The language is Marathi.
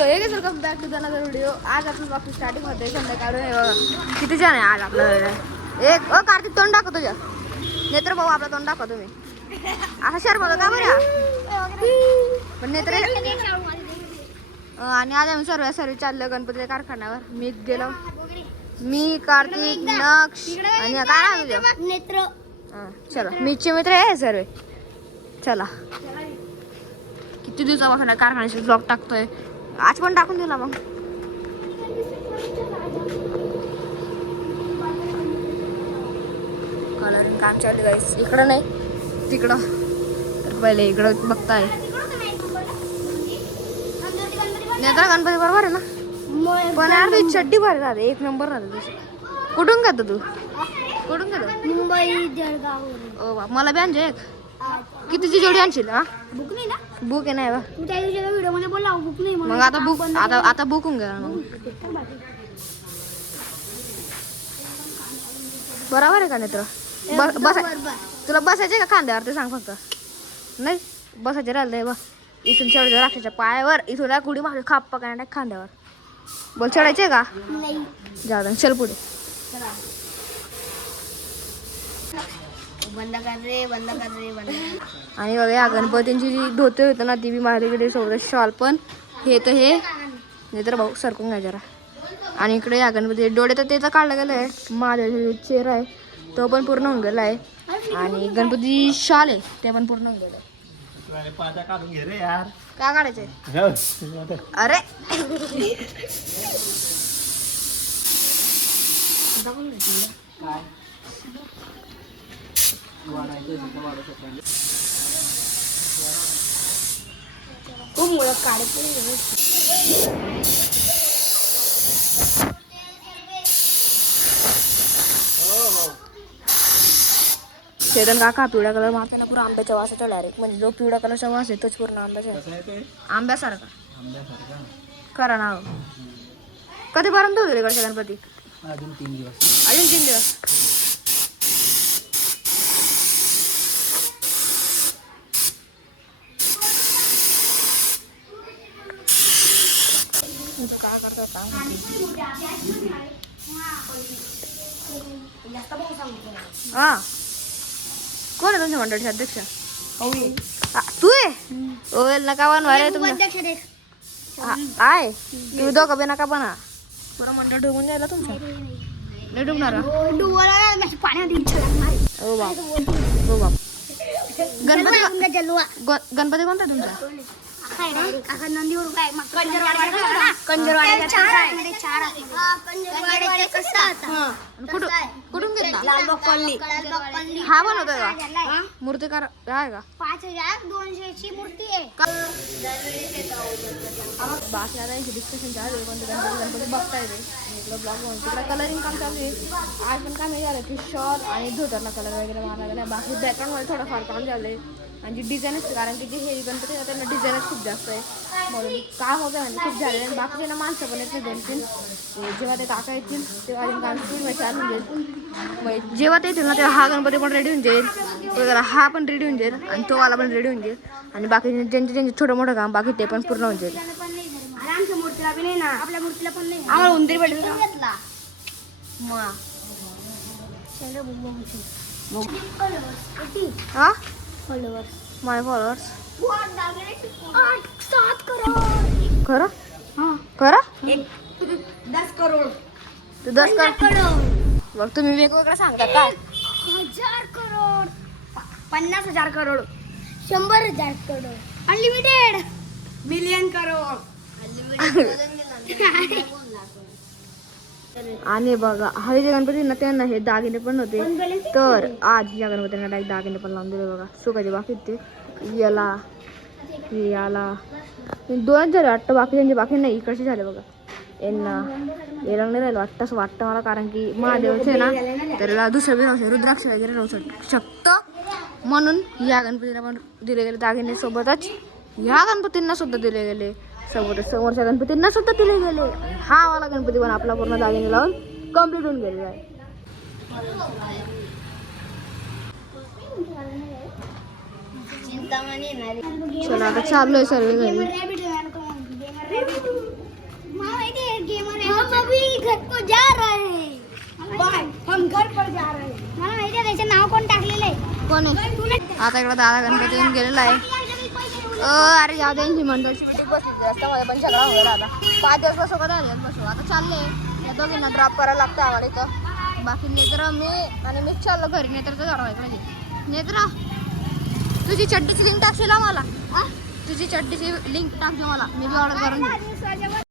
So hey welcome back to the another video. आज आपण बाकी स्टार्टिंग होते संध्याकाळून. हे बघा किती जण आहे आज आपल्याला. एक कार्तिक तोंड दाखव तुझ्या. नेत्र भाऊ आपला तोंड दाखव तुम्ही. असं शहर बोला का बरं पण नेत्र. आणि आज आम्ही सर्व चाललो गणपतीच्या कारखान्यावर. मी गेलो, मी कार्तिक नक्ष आणि काय नाव तुझं नेत्र. चला मीचे मित्र आहे सर्व. चला किती दिवसापासून कारखान्याचे ब्लॉग टाकतोय. आज पण टाकून दिला मग. कलरिंग काम चालू गाईस. इकडं नाही तिकडं. तर पहिले इकडं बघताय. नेत्रा गणपती बरोबर आहे ना. पण यार ती चड्डी भारी राहते. एक नंबर राहते तुझी. कुठून घेतो तू? कुठून घेतो? मुंबई जळगाव. ओ बा मला बी आणजे एक. कितीची जोडी आणशील? हा बुक नाही ना. बुक आहे नाही बा. तू त्या दिवशी व्हिडिओ मध्ये बोलला बुक नाही मग आता बुक आता बुकून घ्या मग. बरोबर आहे का नेत्र? बस तुला बसायचे का खांद्यावर ते सांग फक्त. नाही बसायचे राहिले बा. इथून चढायचं राक्षाच्या पायावर. इथून कुडी मागे खाप पकडण्या खांद्यावर. बोल चढायचे का? नाही. जाऊ चल पुढे. बंद कर रे बंद कर रे बंद. आणि बघा या गणपतींची जी धोते होतं ना ती बी मारली गेली सोबत शॉल पण. हे तर हे नाही तर भाऊ सरकून घ्या जरा. आणि इकडे या गणपती डोळे तर त्याचं काढलं गेलं आहे. माझ्या चेहरा आहे तो पण पूर्ण होऊन गेला आहे. आणि गणपती शॉल आहे ते पण पूर्ण होऊन गेलं आहे. काय काढायचंय? अरे खूप मुलं काढत. चेतन काका पिवळ्या कलर मारताना पुरा आंब्याच्या वासाचा डायरेक्ट. म्हणजे जो पिवळा कलरचा वास आहे तोच पूर्ण आंब्याचा. आंब्यासारखा खरा नाव. कधीपर्यंत होते इकडचे गणपती? अजून 3 दिवस. अजून 3 दिवस. काय करतो हा कोण आहे तुमच्या मंडळाचे अध्यक्ष? तू आहे? ओ नका बनवायला तुमच्या. आहे तुम्ही दोघं बी नका बना. पुरा मंडळ डुबून जायला तुमचं. नाही डुबणार ओ बाप. ओ बाप. गणपती कोणता तुमचा? कुठून घेतला? लालबाग कॉलनी. हा बनवतोय का मूर्तिकार? आहे का? 5200 मूर्ती आहे. बाकी आता यांची डिस्कशन चालू आहे. कोणते गणपती बघता येते. इकडं ब्लॉग बनवून तिकडे कलरिंग काम चालू आहे. आज पण काम हे झालं की शॉल आणि धोतरला कलर वगैरे मारला गेला. बाकी बॅकग्राऊंडमध्ये थोडंफार काम झालं आहे. आणि जी डिझाईन असते कारण की जे हे गणपती आहे त्यांना डिझाईनच खूप जास्त आहे. म्हणून काम होतं म्हणजे खूप झालेलं आहे. बाकीचे ना माणसं पण येत नाही 2-3. जेव्हा ते काका येतील तेव्हा काम पूर्ण चालून जाईल. जेव्हा ते येतील ना तेव्हा हा गणपती पण रेडी होऊन जाईल. वगैरे हा पण रेडी होऊन जाईल. आणि तो वाला पण रेडी होऊन जाईल. आणि बाकी ज्यांचे छोटं मोठं काम बाकी ते पण पूर्ण होऊन जाईल. आमच्या मूर्तीला पण नाही ना. आपल्या मूर्तीला पण नाही. आम्हाला उंदीर भेटून घेतला. हा फॉलोअर्स माझे फॉलोअर्स 7 करोड. खरं? हां खरं? 10 करोड. तू 10 करोड बघ. तुम्ही वेगवेगळं सांगता काय? 1000 करोड. 50,000 करोड. 100,000 करोड. अनलिमिटेड. मिलियन करोड. आणि बघा हळीच्या गणपती ना त्यांना हे दागिने पण होते. तर आज या गणपतींना डायरेक्ट दागिने पण लावून दिले बघा. सुखाचे बाकी ते याला याला 2 झाले वाटतं. बाकी बाकी नाही इकडचे झाले बघा. यांना याला नाही राहिलं वाटतं असं वाटतं मला. कारण की महादेवचे ना तर दुसरं बी राहू रुद्राक्ष वगैरे राहू शकतं. म्हणून या गणपतीला पण दिले गेले दागिने. सोबतच ह्या गणपतींना सुद्धा दिले गेले. समोरच्या गणपतींना सुद्धा दिले गेले. हा वाला गणपती पण आपला पूर्ण दागिने लावून कम्प्लीट होऊन गेलेला आहे. चला आता चाललोय सर्व घरी. अभी घर को जा रहे हैं बाय हम घर पर जा रहे हैं मला माहिती आहे त्याचे नाव कोण टाकलेलं आहे कोण आहे? आता इकडे दादा गणपती येऊन गेलेला आहे. अरे जाऊ दे, यांची मंडळची मीटिंग बसली रस्त्यामध्ये पण झगडा वगैरे आता 5 दिवस बसू का 10 दिवस बसू. आता चालले या दोघींना ड्रॉप करायला लागतं आम्हाला इथं. बाकी नेत्र मी आणि मीच चाललो घरी. नेत्रचं झाड इकडे. नेत्र तुझी चड्डीची लिंक टाकशील मला. तुझी चड्डीची लिंक टाकજો मला, मी बी ऑर्डर करून